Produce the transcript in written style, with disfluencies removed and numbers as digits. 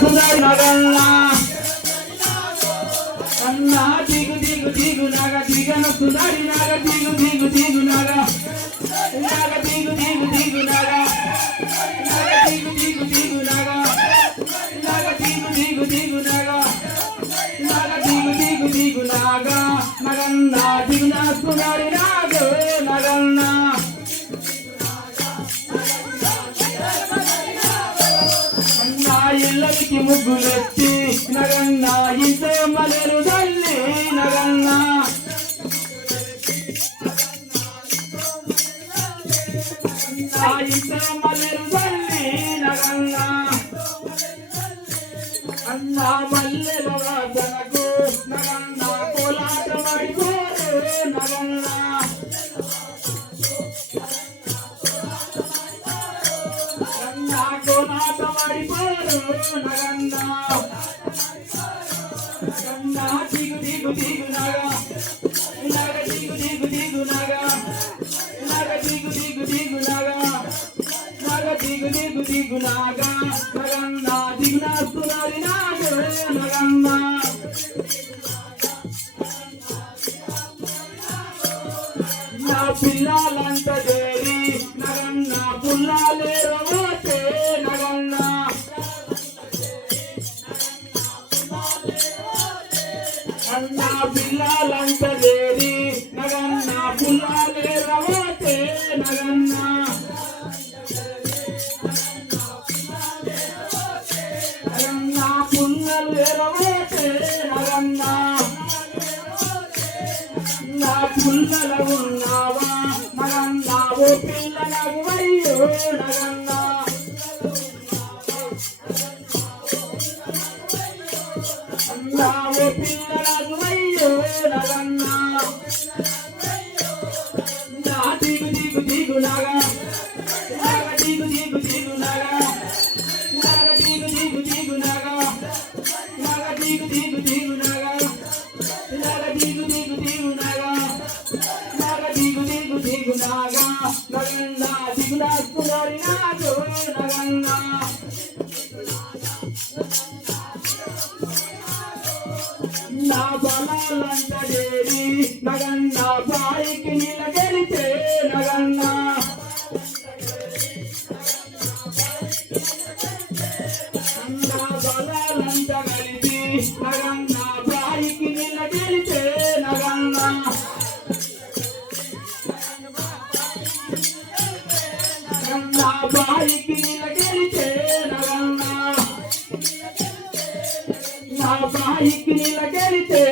సుందరి నగన్నా అన్నా దిగు దిగు దిగు నాగ దిగన సుందరి నాగ దిగు దిగు దిగు నాగ నాగ దిగు దిగు దిగు నాగ నాగ దిగు దిగు దిగు నాగ నాగ దిగు దిగు దిగు నాగ నాగ దిగు దిగు దిగు నాగ నగన్నా దిగున సుందరి నాగ నగన్నా ఇళ్ళకి ముగ్గులెత్తి నగన్నా ఇంట్లో మలరు తల్లి నగన్నా ఇంట్లో మలరు తల్లి నగన్నా అన్నా మల్లెల వాసనకు నగన్నా కోలాట పడిపోరు నగన్నా కోలాట పడిపోరు నగన్నా నగన్నా దిగు దిగు దిగు నగ నగ దిగు దిగు దిగు నగ నగ దిగు దిగు దిగు నగ నగ దిగు దిగు దిగు నగ నగన్నా దిగున సుందరి నాగ నగన్నా నా పిల్లలంత దేరి నగన్నా పుల్లాలే రవోతే నగన్నా అన్నా పిల్లలంత దేరి నగన్నా పుల్లాలే రవోతే నగన్నా నగన్నా పుల్లలే రవోతే నగన్నా నా పుల్లల ఉన్నావా నగన్నా ఓ పిల్లలకు వయ్యో నగన్నా అన్నా ఓ పిల్లలకు వయ్యో నగన్నా నా దిగు దిగు దిగు నగ నగ దిగు దిగు దిగు నగ నగ దిగు దిగు దిగు నగ నగ దిగు దిగు దిగు నగ నగ దిగు దిగు దిగు నగ నగ దిగు దిగు దిగు నగ నగన్నా దిగున సుందరి నాగ నగన్నా నా బలాలంత దేరి నగన్నా బాయికి నిలగలితే నగన్నా నా బలాలంత కలిపి నగన్నా బాయికి నిలగలితే నగన్నా నగన్నా బాయికి నిలగలితే నగన్నా నా బాయికి నిలగలితే